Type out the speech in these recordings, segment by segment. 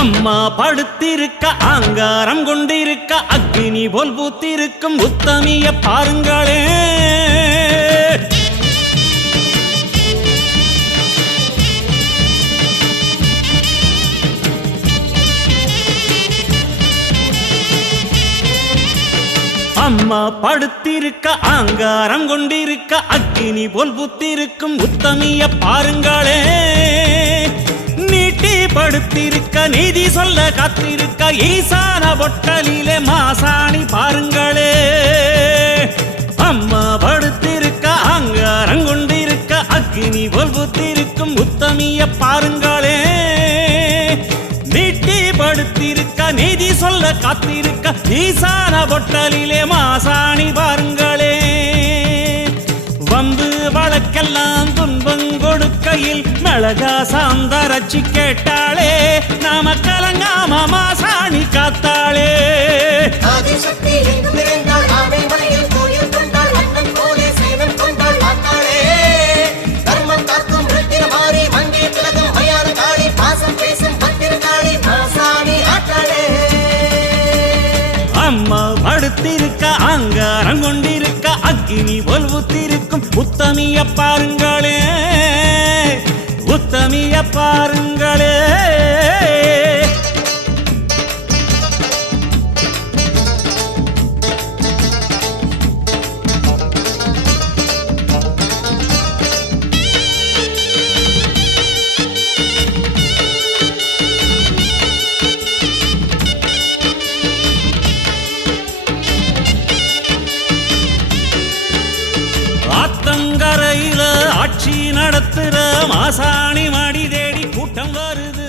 அம்மா படுத்திருக்க ஆங்காரம் கொண்டிருக்க அக்னி போல் பூத்திருக்கும் உத்தமிய பாருங்களே. அம்மா படுத்திருக்க ஆங்காரம் கொண்டிருக்க அக்னி போல் பூத்திருக்கும் உத்தமிய பாருங்களே. நீட்டி படுத்திருக்க நீதி சொல்ல காத்திருக்க ஈசான பொட்டலிலே மாசாணி பாருங்களே. அம்மா படுத்திருக்க ஆங்காரம் கொண்டிருக்க அக்னி போல் பூத்திருக்கும் உத்தமிய பாருங்களே. நீட்டி படுத்திருக்க நீதி சொல்ல காத்திருக்க ஈசான பொட்டலிலே மாசாணி பாருங்களே. வம்பு வழக்கெல்லாம் துன்பம் கொடுக்கையில் மிளகா சாந்தரச்சி கேட்டாளே. நாம கலங்காம மாசாணி காத்தாளே. அம்மா படுத்திருக்க ஆங்காரம் கொண்டிருக்க அக்னி போல் ஊத்திருக்கும் உத்தமிய பாருங்களே. உத்தமிய பாருங்களே. ஆத்தங்கரையில ஆட்சி நடத்துற மாசாணி மடி தேடி கூட்டம் வருது.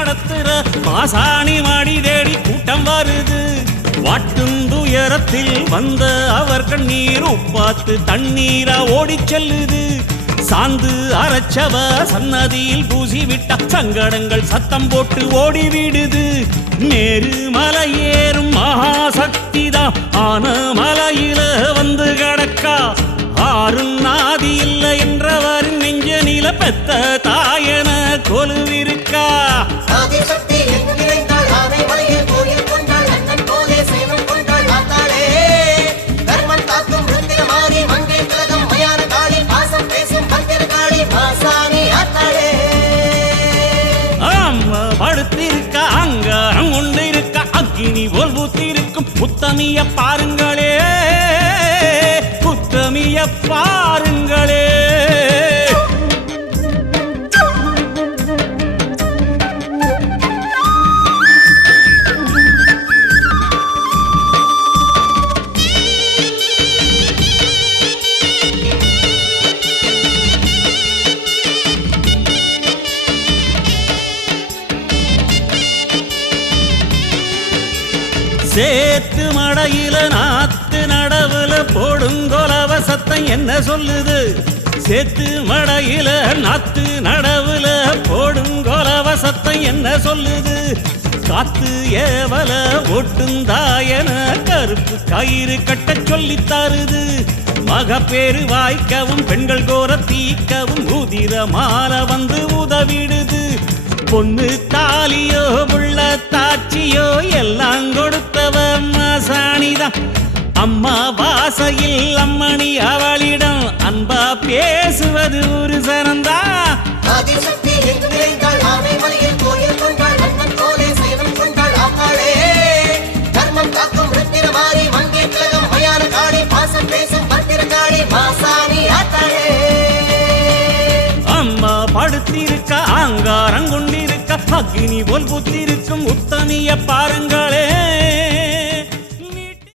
நடத்துற மாசாணி மாடி தேடி கூட்டம் வருது. வாட்டுந்துயரத்தில் வந்த அவர் கண்ணீர் உப்பாத்து தண்ணீரா ஓடிச் செல்லுது. சாந்து அரைச்சவ சன்னதியில் பூசி விட்ட சங்கடங்கள் சத்தம் போட்டு ஓடிவிடுது. மேரு மலை ஏறும் மகாசக்திதான் ஆன மலையில வந்து கிடக்கா. ஆறும் நாதி இல்லை என்றவரின் நெஞ்ச நில பெத்த தாயன கொலுவிருக்கா. படுத்திருக்க அங்காரம் கொண்டு இருக்க அக்கினி போல் பூத்திருக்கும் புத்தமிய பாருங்களே, புத்தமிய பாருங்களே. சேத்து மடையில நாத்து நடவுல போடுங்கொலவ சத்தம் என்ன சொல்லுது? சேத்து மடையில நாத்து நடவுல போடுங்கொலவ சத்தம் என்ன சொல்லுது? காத்து ஏவல ஒட்டுந்தாயன கருப்பு கயிறு கட்ட சொல்லி தருது. மகப்பேறு வாய்க்கவும் பெண்கள் கோர தீக்கவும் உதிர மாலை வந்து உதவிடுது. பொண்ணு தாலியோ புள்ள தாட்சியோ எல்லாம் கொடுத்தவ மாசாணிதான். அம்மா வாசையில் அம்மணி அவளிடம் அன்பா பேசுவது ஒரு சனந்தா. அம்மா படுத்திருக்க அங்காரம் கொண்டிருக்க அக்னி போல் புத்திருக்கும் உத்தமிய பாருங்களே.